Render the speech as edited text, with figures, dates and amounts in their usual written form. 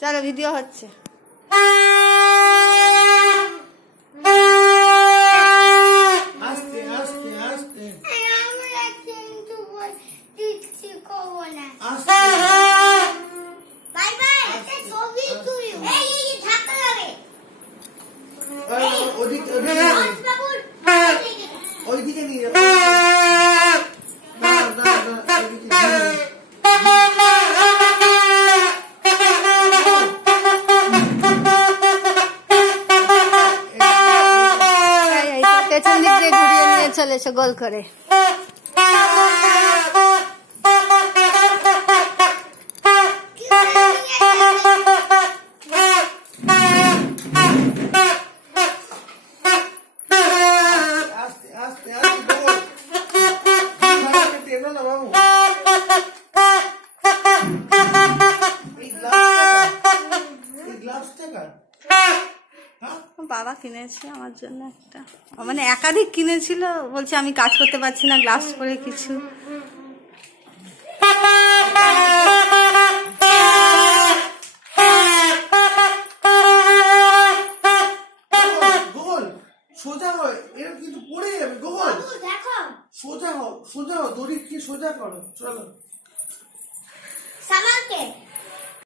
চলো ভিডিও হচ্ছে। ওইদিকে নিয়ে পেছন দিক দিয়ে ঘুরিয়ে নিয়ে চলে এসে গোল করে। বাবা কিনেছে আমার জন্য একটা, মানে একাধিক কিনেছিল, বলছে আমি কাজ করতে পারছি না গ্লাভস পরে কিছু। সোজা হয় এর কিন্তু পড়ে যাবে। গোল সোজা হও, সোজা হও, দড়ি কি সোজা করো। চলো সামানকে